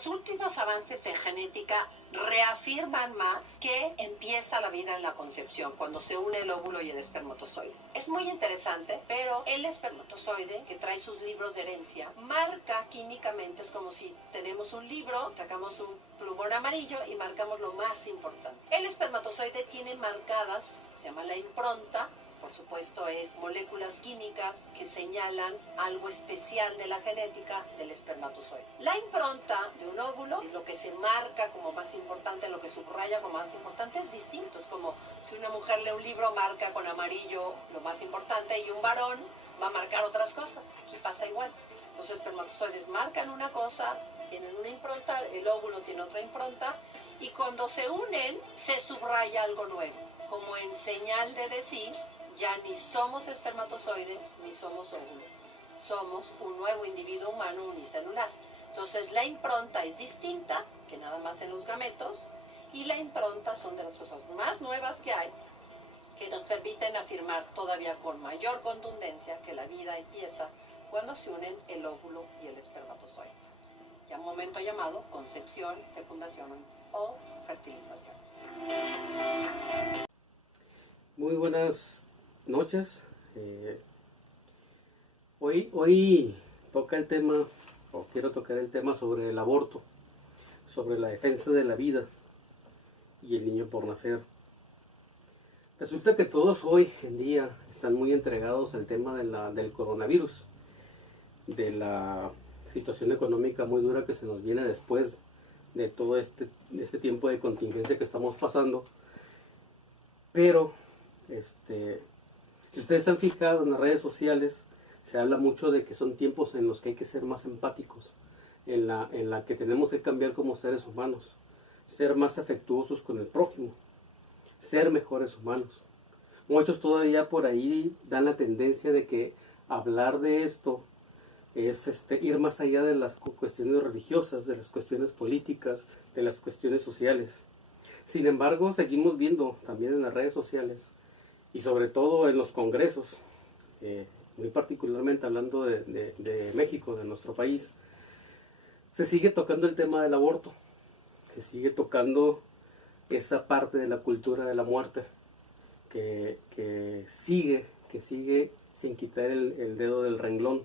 Los últimos avances en genética reafirman más que empieza la vida en la concepción, cuando se une el óvulo y el espermatozoide. Es muy interesante, pero el espermatozoide, que trae sus libros de herencia, marca químicamente, es como si tenemos un libro, sacamos un plumón amarillo y marcamos lo más importante. El espermatozoide tiene marcadas, se llama la impronta, por supuesto es moléculas químicas que señalan algo especial de la genética del espermatozoide. La impronta de un óvulo, lo que se marca como más importante, lo que subraya como más importante, es distinto. Es como si una mujer lee un libro, marca con amarillo lo más importante, y un varón va a marcar otras cosas. Aquí pasa igual. Los espermatozoides marcan una cosa, tienen una impronta, el óvulo tiene otra impronta, y cuando se unen se subraya algo nuevo, como en señal de decir: ya ni somos espermatozoide ni somos óvulo, somos un nuevo individuo humano unicelular. Entonces la impronta es distinta que nada más en los gametos, y la impronta son de las cosas más nuevas que hay, que nos permiten afirmar todavía con mayor contundencia que la vida empieza cuando se unen el óvulo y el espermatozoide. Ya un momento llamado concepción, fecundación o fertilización. Muy buenas noches. Hoy toca el tema, o quiero tocar el tema sobre el aborto, sobre la defensa de la vida y el niño por nacer. Resulta que todos hoy en día están muy entregados al tema del coronavirus, de la situación económica muy dura que se nos viene después de todo este tiempo de contingencia que estamos pasando. Pero si ustedes se han fijado en las redes sociales, se habla mucho de que son tiempos en los que hay que ser más empáticos, en la que tenemos que cambiar como seres humanos, ser más afectuosos con el prójimo, ser mejores humanos. Muchos todavía por ahí dan la tendencia de que hablar de esto es ir más allá de las cuestiones religiosas, de las cuestiones políticas, de las cuestiones sociales. Sin embargo, seguimos viendo también en las redes sociales y sobre todo en los congresos, muy particularmente hablando de México, de nuestro país, se sigue tocando el tema del aborto, se sigue tocando esa parte de la cultura de la muerte que sigue sin quitar el dedo del renglón,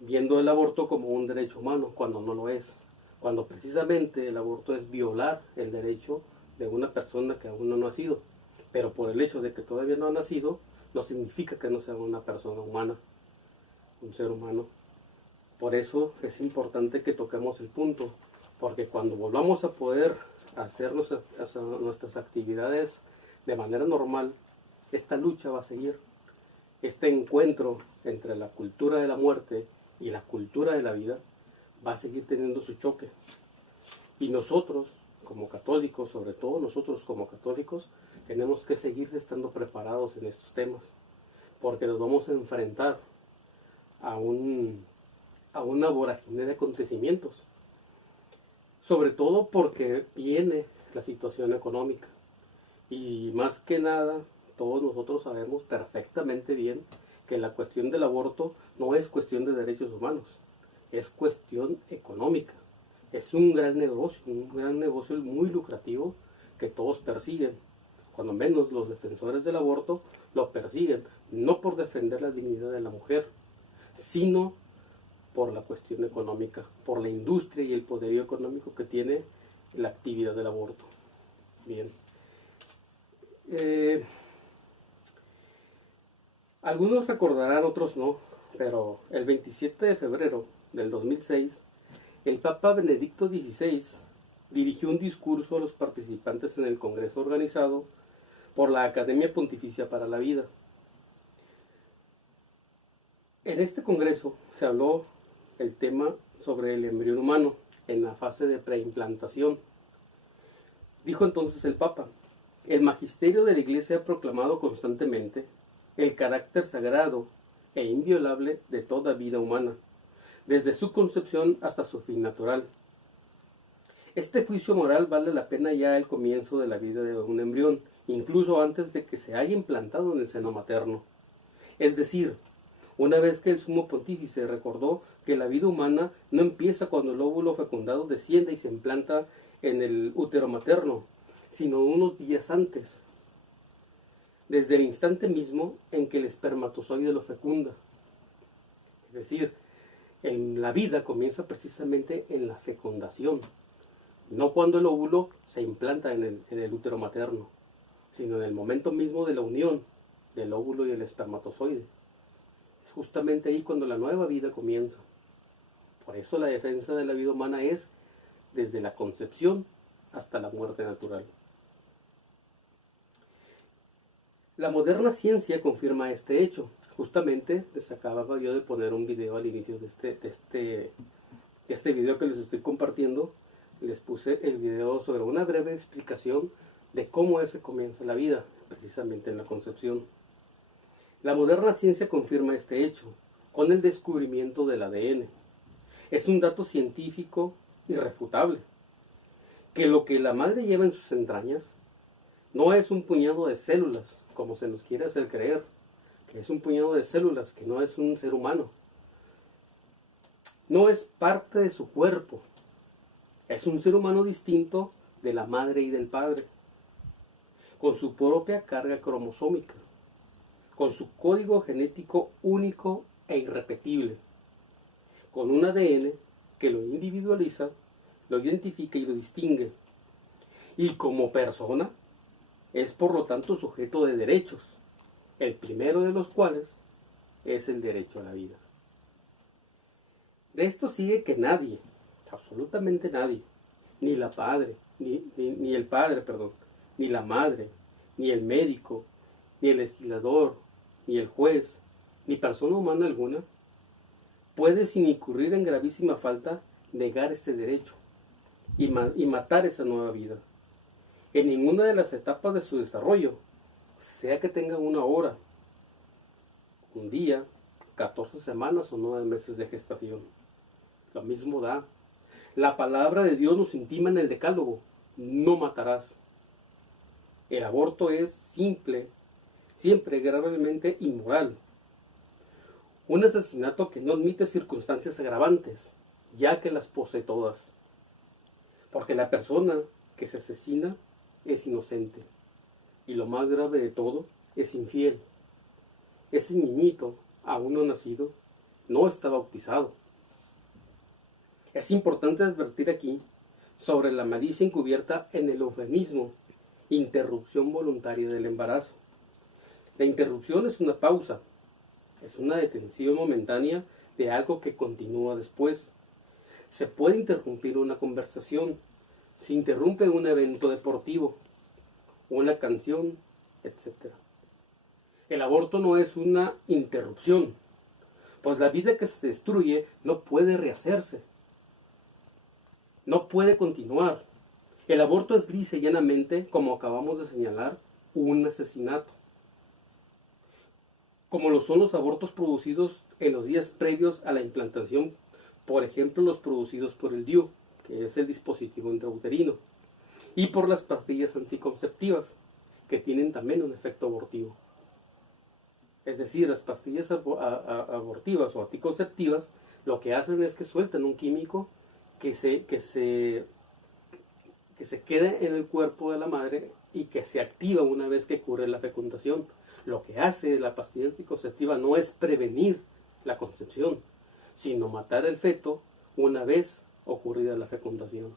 viendo el aborto como un derecho humano cuando no lo es, cuando precisamente el aborto es violar el derecho de una persona que aún no ha nacido, pero por el hecho de que todavía no ha nacido, no significa que no sea una persona humana, un ser humano. Por eso es importante que toquemos el punto, porque cuando volvamos a poder hacer nuestras actividades de manera normal, esta lucha va a seguir. Este encuentro entre la cultura de la muerte y la cultura de la vida va a seguir teniendo su choque. Y nosotros, como católicos, sobre todo nosotros como católicos, tenemos que seguir estando preparados en estos temas, porque nos vamos a enfrentar a una vorágine de acontecimientos, sobre todo porque viene la situación económica, y más que nada todos nosotros sabemos perfectamente bien que la cuestión del aborto no es cuestión de derechos humanos, es cuestión económica. Es un gran negocio muy lucrativo que todos persiguen. Cuando menos los defensores del aborto lo persiguen, no por defender la dignidad de la mujer, sino por la cuestión económica, por la industria y el poderío económico que tiene la actividad del aborto. Bien. Algunos recordarán, otros no, pero el 27 de febrero del 2006, el Papa Benedicto XVI dirigió un discurso a los participantes en el congreso organizado por la Academia Pontificia para la Vida. En este congreso se habló el tema sobre el embrión humano en la fase de preimplantación. Dijo entonces el Papa: el magisterio de la Iglesia ha proclamado constantemente el carácter sagrado e inviolable de toda vida humana, desde su concepción hasta su fin natural. Este juicio moral vale la pena ya al comienzo de la vida de un embrión, incluso antes de que se haya implantado en el seno materno. Es decir, una vez que el sumo pontífice recordó que la vida humana no empieza cuando el óvulo fecundado desciende y se implanta en el útero materno, sino unos días antes, desde el instante mismo en que el espermatozoide lo fecunda. Es decir, la vida comienza precisamente en la fecundación, no cuando el óvulo se implanta en el útero materno, sino en el momento mismo de la unión del óvulo y el espermatozoide. Es justamente ahí cuando la nueva vida comienza. Por eso la defensa de la vida humana es desde la concepción hasta la muerte natural. La moderna ciencia confirma este hecho. Justamente les acababa yo de poner un video al inicio de este video que les estoy compartiendo. Les puse el video sobre una breve explicación de cómo es que comienza la vida, precisamente en la concepción. La moderna ciencia confirma este hecho con el descubrimiento del ADN. Es un dato científico irrefutable, que lo que la madre lleva en sus entrañas no es un puñado de células, como se nos quiere hacer creer, que es un puñado de células, que no es un ser humano. No es parte de su cuerpo. Es un ser humano distinto de la madre y del padre, con su propia carga cromosómica, con su código genético único e irrepetible, con un ADN que lo individualiza, lo identifica y lo distingue. Y como persona, es por lo tanto sujeto de derechos, el primero de los cuales es el derecho a la vida. De esto sigue que nadie, absolutamente nadie, ni el padre, ni la madre, ni el médico, ni el legislador, ni el juez, ni persona humana alguna, puede sin incurrir en gravísima falta negar ese derecho y matar esa nueva vida. En ninguna de las etapas de su desarrollo, sea que tenga una hora, un día, 14 semanas o 9 meses de gestación. Lo mismo da. La palabra de Dios nos intima en el Decálogo: no matarás. El aborto es siempre gravemente inmoral. Un asesinato que no admite circunstancias agravantes, ya que las posee todas. Porque la persona que se asesina es inocente. Y lo más grave de todo, es infiel. Ese niñito, aún no nacido, no está bautizado. Es importante advertir aquí sobre la malicia encubierta en el eufemismo interrupción voluntaria del embarazo. La interrupción es una pausa, es una detención momentánea de algo que continúa después. Se puede interrumpir una conversación, se interrumpe un evento deportivo, una canción, etc. El aborto no es una interrupción, pues la vida que se destruye no puede rehacerse, no puede continuar. El aborto es lisa y llanamente, como acabamos de señalar, un asesinato. Como lo son los abortos producidos en los días previos a la implantación, por ejemplo los producidos por el DIU, que es el dispositivo intrauterino, y por las pastillas anticonceptivas, que tienen también un efecto abortivo. Es decir, las pastillas abortivas o anticonceptivas lo que hacen es que sueltan un químico que se queda en el cuerpo de la madre y que se activa una vez que ocurre la fecundación. Lo que hace la pastilla anticonceptiva no es prevenir la concepción, sino matar el feto una vez ocurrida la fecundación.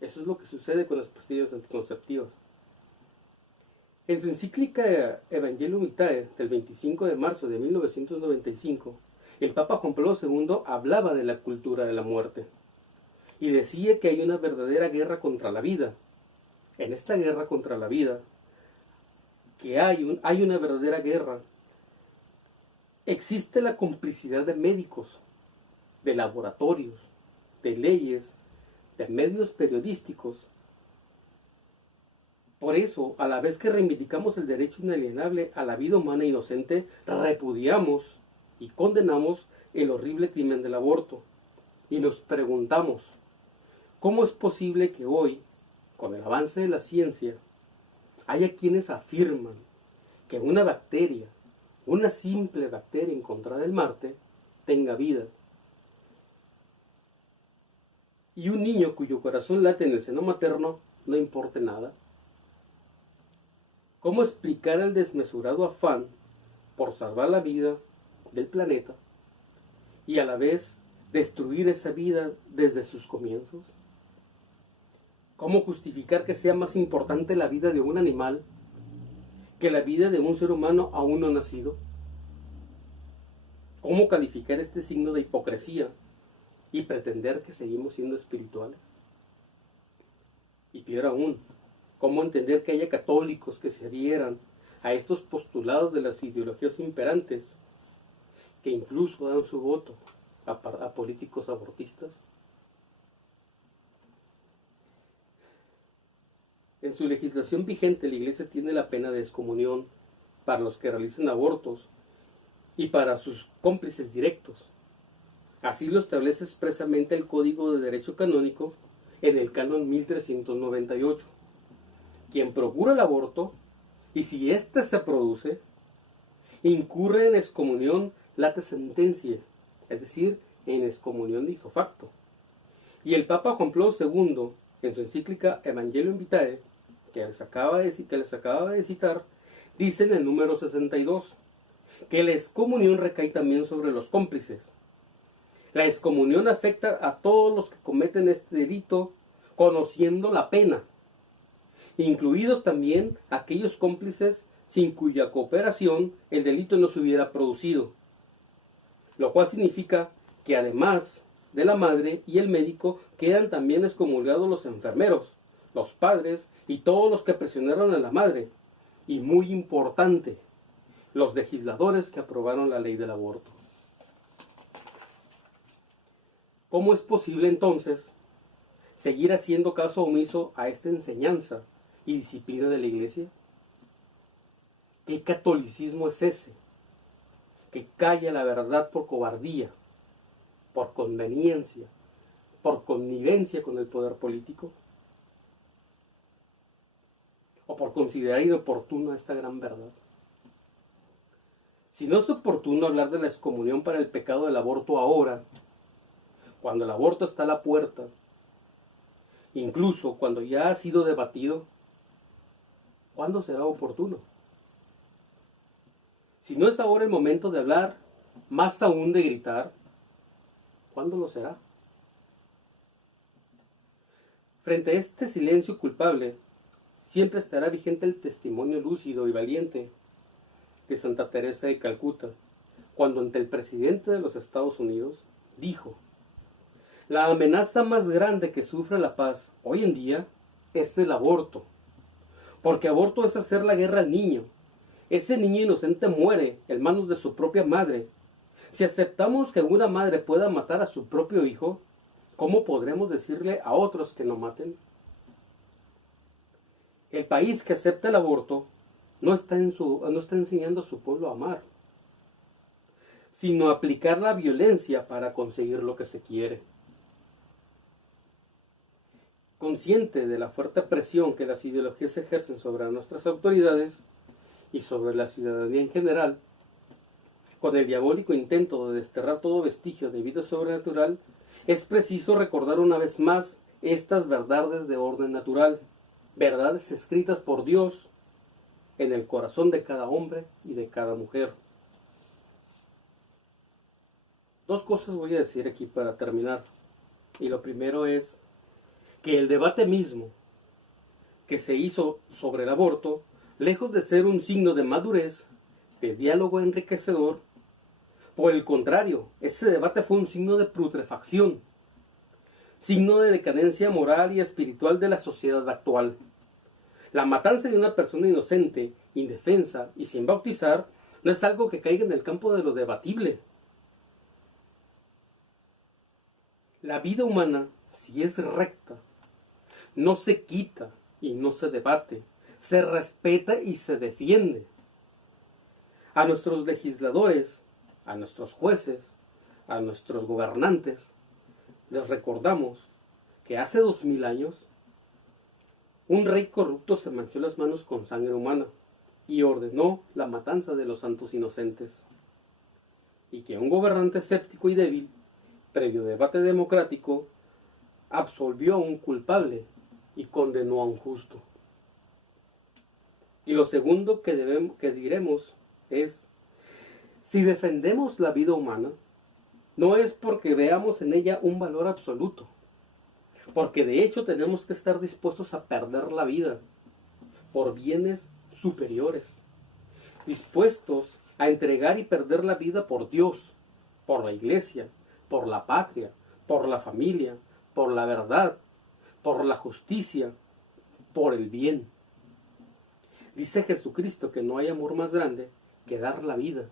Eso es lo que sucede con las pastillas anticonceptivas. En su encíclica Evangelium Vitae del 25 de marzo de 1995, el Papa Juan Pablo II hablaba de la cultura de la muerte y decía que hay una verdadera guerra contra la vida. En esta guerra contra la vida, que hay una verdadera guerra, existe la complicidad de médicos, de laboratorios, de leyes, de medios periodísticos. Por eso, a la vez que reivindicamos el derecho inalienable a la vida humana inocente, repudiamos y condenamos el horrible crimen del aborto. Y nos preguntamos, ¿cómo es posible que hoy, con el avance de la ciencia, haya quienes afirman que una bacteria, una simple bacteria encontrada en Marte tenga vida. Y un niño cuyo corazón late en el seno materno no importe nada. ¿Cómo explicar el desmesurado afán por salvar la vida del planeta y a la vez destruir esa vida desde sus comienzos? ¿Cómo justificar que sea más importante la vida de un animal que la vida de un ser humano aún no nacido? ¿Cómo calificar este signo de hipocresía y pretender que seguimos siendo espirituales? Y peor aún, ¿cómo entender que haya católicos que se adhieran a estos postulados de las ideologías imperantes, que incluso dan su voto a políticos abortistas? En su legislación vigente, la Iglesia tiene la pena de excomunión para los que realicen abortos y para sus cómplices directos. Así lo establece expresamente el Código de Derecho Canónico en el Canon 1398. Quien procura el aborto, y si éste se produce, incurre en excomunión late sentencia, es decir, en excomunión de ipso facto. Y el Papa Juan Pablo II, en su encíclica Evangelium Vitae, que les acaba de citar, dice en el número 62, que la excomunión recae también sobre los cómplices. La excomunión afecta a todos los que cometen este delito conociendo la pena, incluidos también aquellos cómplices sin cuya cooperación el delito no se hubiera producido. Lo cual significa que además de la madre y el médico quedan también excomulgados los enfermeros, los padres y todos los que presionaron a la madre. Y muy importante, los legisladores que aprobaron la ley del aborto. ¿Cómo es posible entonces seguir haciendo caso omiso a esta enseñanza y disciplina de la Iglesia? ¿Qué catolicismo es ese que calla la verdad por cobardía, por conveniencia, por connivencia con el poder político? ¿O por considerar inoportuna esta gran verdad? Si no es oportuno hablar de la excomunión para el pecado del aborto ahora, cuando el aborto está a la puerta, incluso cuando ya ha sido debatido, ¿cuándo será oportuno? Si no es ahora el momento de hablar, más aún de gritar, ¿cuándo lo será? Frente a este silencio culpable, siempre estará vigente el testimonio lúcido y valiente de Santa Teresa de Calcuta, cuando ante el presidente de los Estados Unidos dijo: la amenaza más grande que sufre la paz hoy en día es el aborto, porque aborto es hacer la guerra al niño. Ese niño inocente muere en manos de su propia madre. Si aceptamos que una madre pueda matar a su propio hijo, ¿cómo podremos decirle a otros que no maten? El país que acepta el aborto no está enseñando a su pueblo a amar, sino a aplicar la violencia para conseguir lo que se quiere. Consciente de la fuerte presión que las ideologías ejercen sobre nuestras autoridades y sobre la ciudadanía en general, con el diabólico intento de desterrar todo vestigio de vida sobrenatural, es preciso recordar una vez más estas verdades de orden natural, verdades escritas por Dios en el corazón de cada hombre y de cada mujer. Dos cosas voy a decir aquí para terminar. Y lo primero es que el debate mismo que se hizo sobre el aborto, lejos de ser un signo de madurez, de diálogo enriquecedor, por el contrario, ese debate fue un signo de putrefacción, signo de decadencia moral y espiritual de la sociedad actual. La matanza de una persona inocente, indefensa y sin bautizar no es algo que caiga en el campo de lo debatible. La vida humana, si es recta, no se quita y no se debate, se respeta y se defiende. A nuestros legisladores, a nuestros jueces, a nuestros gobernantes, les recordamos que hace 2000 años un rey corrupto se manchó las manos con sangre humana y ordenó la matanza de los santos inocentes, y que un gobernante escéptico y débil, previo debate democrático, absolvió a un culpable y condenó a un justo. Y lo segundo que diremos es, si defendemos la vida humana, no es porque veamos en ella un valor absoluto, porque de hecho tenemos que estar dispuestos a perder la vida por bienes superiores, dispuestos a entregar y perder la vida por Dios, por la iglesia, por la patria, por la familia, por la verdad, por la justicia, por el bien. Dice Jesucristo que no hay amor más grande que dar la vida.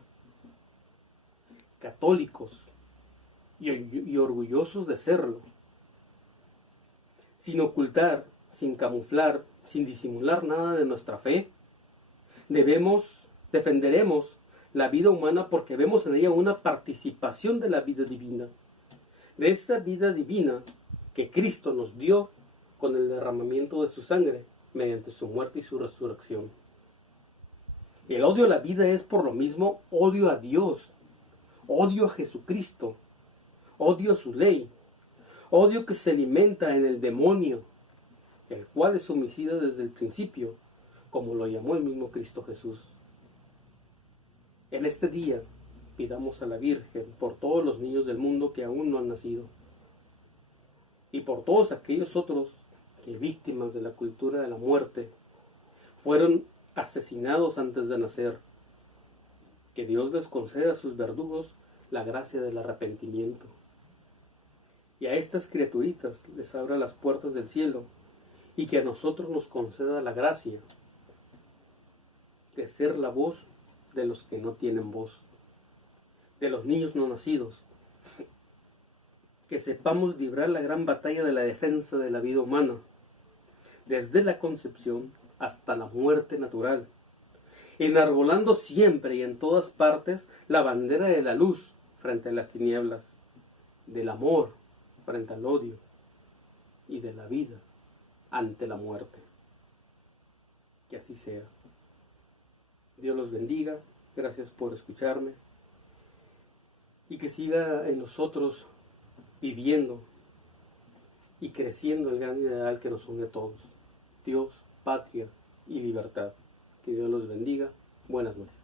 Católicos y orgullosos de serlo, sin ocultar, sin camuflar, sin disimular nada de nuestra fe, defenderemos la vida humana porque vemos en ella una participación de la vida divina, de esa vida divina que Cristo nos dio con el derramamiento de su sangre mediante su muerte y su resurrección. El odio a la vida es por lo mismo odio a Dios, odio a Jesucristo, odio a su ley, odio que se alimenta en el demonio, el cual es homicida desde el principio, como lo llamó el mismo Cristo Jesús. En este día pidamos a la Virgen por todos los niños del mundo que aún no han nacido y por todos aquellos otros que, víctimas de la cultura de la muerte, fueron asesinados antes de nacer. Que Dios les conceda a sus verdugos la gracia del arrepentimiento. Y a estas criaturitas les abra las puertas del cielo y que a nosotros nos conceda la gracia de ser la voz de los que no tienen voz, de los niños no nacidos, que sepamos librar la gran batalla de la defensa de la vida humana, desde la concepción hasta la muerte natural, enarbolando siempre y en todas partes la bandera de la luz frente a las tinieblas, del amor frente al odio y de la vida ante la muerte. Que así sea. Dios los bendiga, gracias por escucharme y que siga en nosotros viviendo y creciendo el gran ideal que nos une a todos: Dios, patria y libertad. Que Dios los bendiga. Buenas noches.